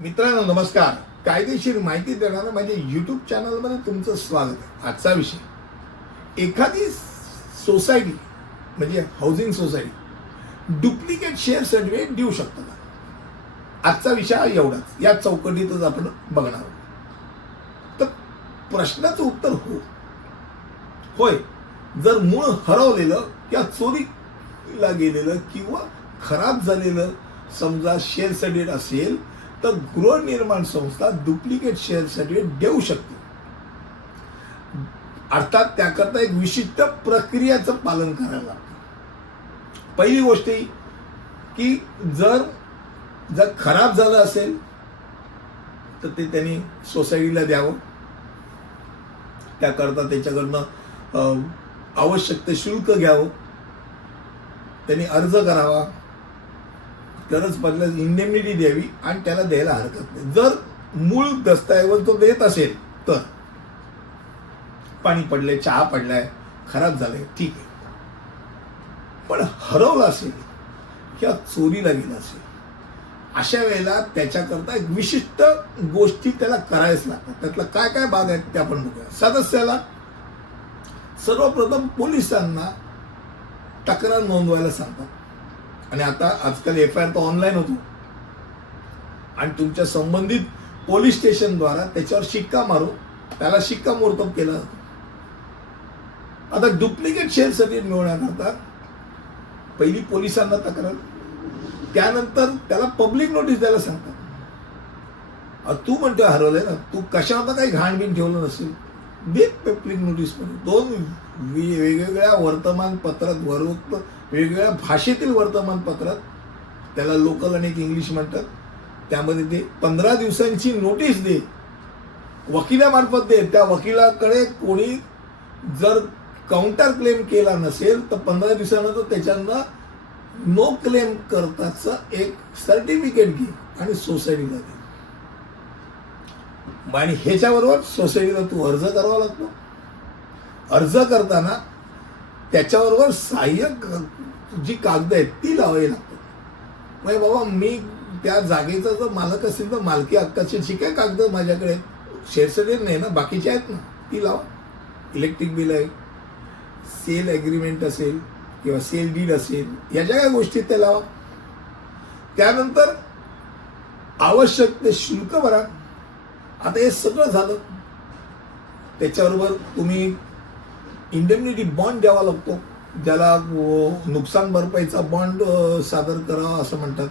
मित्रांनो नमस्कार. कायदेशीर माहिती देणाऱ्या माझ्या युट्यूब चॅनलमध्ये तुमचं स्वागत आहे. आजचा विषय. एखादी सोसायटी म्हणजे housing society duplicate share certificate देऊ शकतो का? आजचा विषय एवढाच. या चौकटीतच आपण बघणार आहोत. तर प्रश्नाचं उत्तर हो. होय. जर मूळ हरवलेलं किंवा चोरीला गेलेलं किंवा खराब झालेलं समजा शेअर सर्टिफिकेट असेल तर गृहनिर्माण संस्था डुप्लिकेट शेअर सर्टिफिकेट देऊ शकते. अर्थात त्याकरता एक विशिष्ट प्रक्रियाचं पालन करायला लागतं. पहिली गोष्ट ही की जर जर खराब झालं असेल तर ते त्यांनी सोसायटीला द्यावं. त्याकरता त्याच्याकडनं आवश्यक ते शुल्क घ्यावं. त्यांनी अर्ज करावा. गरज पडल्यास इंडेमनिटी द्यावी आणि त्याला द्यायला हरकत नाही. जर मूळ दस्तऐवज तो देत असेल तर. पाणी पडले चहा पडलाय खराब झालंय ठीक आहे. पण हरवलं असेल किंवा चोरीला गेलं असेल अशा वेळेला त्याच्याकरता एक विशिष्ट गोष्टी त्याला करायच लागतात. त्यातलं काय काय भाग आहेत ते आपण बघूया. सदस्याला सर्वप्रथम पोलिसांना तक्रार नोंदवायला सांगतात. आणि आता आजकाल एफ आय आर तर ऑनलाईन होतो. आणि तुमच्या संबंधित पोलीस स्टेशनद्वारा त्याच्यावर शिक्का मारून त्याला शिक्कामोर्तब केला जातो. आता डुप्लिकेट शेअर सर्टिफिकेट मिळवण्याकरता पहिली पोलिसांना तक्रार. त्यानंतर त्याला पब्लिक नोटीस द्यायला सांगतात. तू म्हणतो हरवलंय ना तू कशावर काही घाण बिण ठेवलं नसेल? दे पेपलिक नोटीसमध्ये दोन वे- वेगवेगळ्या वर्तमानपत्रात वरोक्त वेगवेगळ्या भाषेतील वर्तमानपत्रात त्याला लोकल आणि एक इंग्लिश म्हणतात. त्यामध्ये ते पंधरा दिवसांची नोटीस दे वकिलामार्फत दे त्या वकिलाकडे कोणी जर काउंटर क्लेम केला नसेल तर पंधरा दिवसानंतर त्याच्यानं नो क्लेम करताचं एक सर्टिफिकेट घे आणि सोसायटीला दे आणि ह्याच्याबरोबर सोसायटीला तू अर्ज करावा लागतो. अर्ज करताना त्याच्याबरोबर सहाय्यक जी कागद आहेत ती लावावी लागतात. म्हणजे बाबा मी त्या जागेचा जर मालक असेल तर मालकी हक्काची जी काय कागद माझ्याकडे आहेत नाही ना बाकीचे आहेत ना ती लावा. इलेक्ट्रिक बिल आहे सेल ॲग्रीमेंट असेल किंवा सेल डीड असेल या ज्या गोष्टी त्या लावा. त्यानंतर आवश्यक ते शुल्क भरा. आता हे सगळं झालं. त्याच्याबरोबर तुम्ही इंडेमिनिटी बॉन्ड द्यावा लागतो. ज्याला नुकसान भरपाईचा बॉन्ड सादर करावा असं म्हणतात.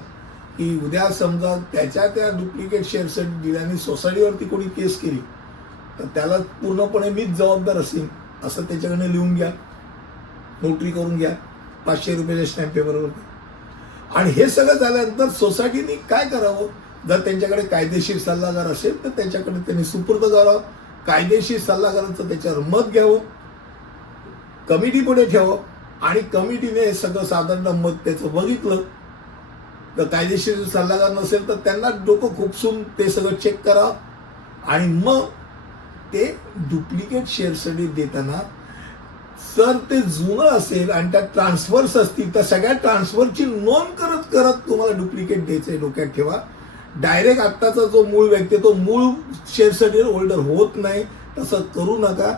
की उद्या समजा त्याच्या त्या डुप्लिकेट शेअरसाठी दिल्याने सोसायटीवरती कोणी केस केली तर त्याला पूर्णपणे मीच जबाबदार असेल असं त्याच्याकडनं लिहून घ्या. नोटरी करून घ्या. पाचशे रुपयाच्या स्टॅम्प पेपरवरती आणि हे सगळं झाल्यानंतर सोसायटीने काय करावं? जर त्यांच्याकडे कायदेशीर सल्लागार असेल तर त्यांच्याकडे त्यांनी सुपूर्द करावं. कायदेशीर सल्लागारांचं त्याच्यावर मत घ्यावं. कमिटी पुढे ठेवावं. आणि कमिटीने हे सगळं साधारण मत त्याचं बघितलं. तर कायदेशीर सल्लागार नसेल तर त्यांना डोकं खुपसून ते सगळं चेक करावं आणि मग ते डुप्लिकेट शेअरसाठी देताना जर ते जुनं असेल आणि त्यात ट्रान्सफर्स असतील तर सगळ्या ट्रान्सफरची नोंद करत करत तुम्हाला डुप्लिकेट द्यायचंय डोक्यात ठेवा. डायरेक्ट आत्ताचा जो मूळ व्यक्ती तो मूळ शेअर होल्डर होत नाही तसं करू नका.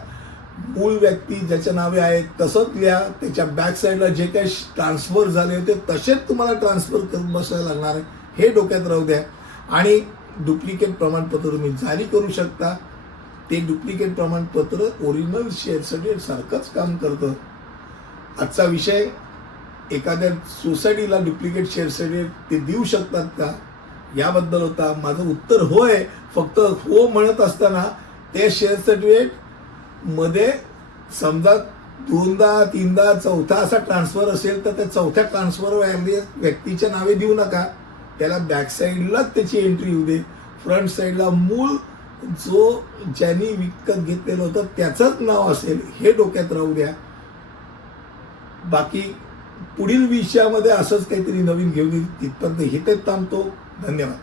मूळ व्यक्ती ज्याच्या नावे आहेत तसंच लिहा त्याच्या बॅक साईडला जे काही ट्रान्सफर झाले होते तसेच तुम्हाला ट्रान्सफर करून बसायला लागणार आहे. हे डोक्यात राहू द्या. आणि डुप्लिकेट प्रमाणपत्र तुम्ही जारी करू शकता. ते डुप्लिकेट प्रमाणपत्र ओरिजिनल शेअर सर्टिफिकेट सारखंच काम करतं. आजचा विषय एखाद्या सोसायटीला डुप्लिकेट शेअर सर्टिफिकेट ते देऊ शकतात का? याबद्दल होता. माझं उत्तर होय. फक्त हो म्हणत असताना ते शेअर सर्टिफिकेटमध्ये समजा दोनदा तीनदा चौथा असा ट्रान्सफर असेल तर त्या चौथ्या ट्रान्सफर व्यक्तीच्या नावे देऊ नका. त्याला बॅक साईडलाच त्याची एंट्री येऊ दे. फ्रंट साईडला मूळ जो ज्यांनी विकत घेतलेलं होतं त्याचंच नाव असेल. हे डोक्यात राहू द्या. बाकी पुढील विषयामध्ये असंच काहीतरी नवीन घेऊन येईल तिथपर्यंत हे थांबतो. धन्यवाद.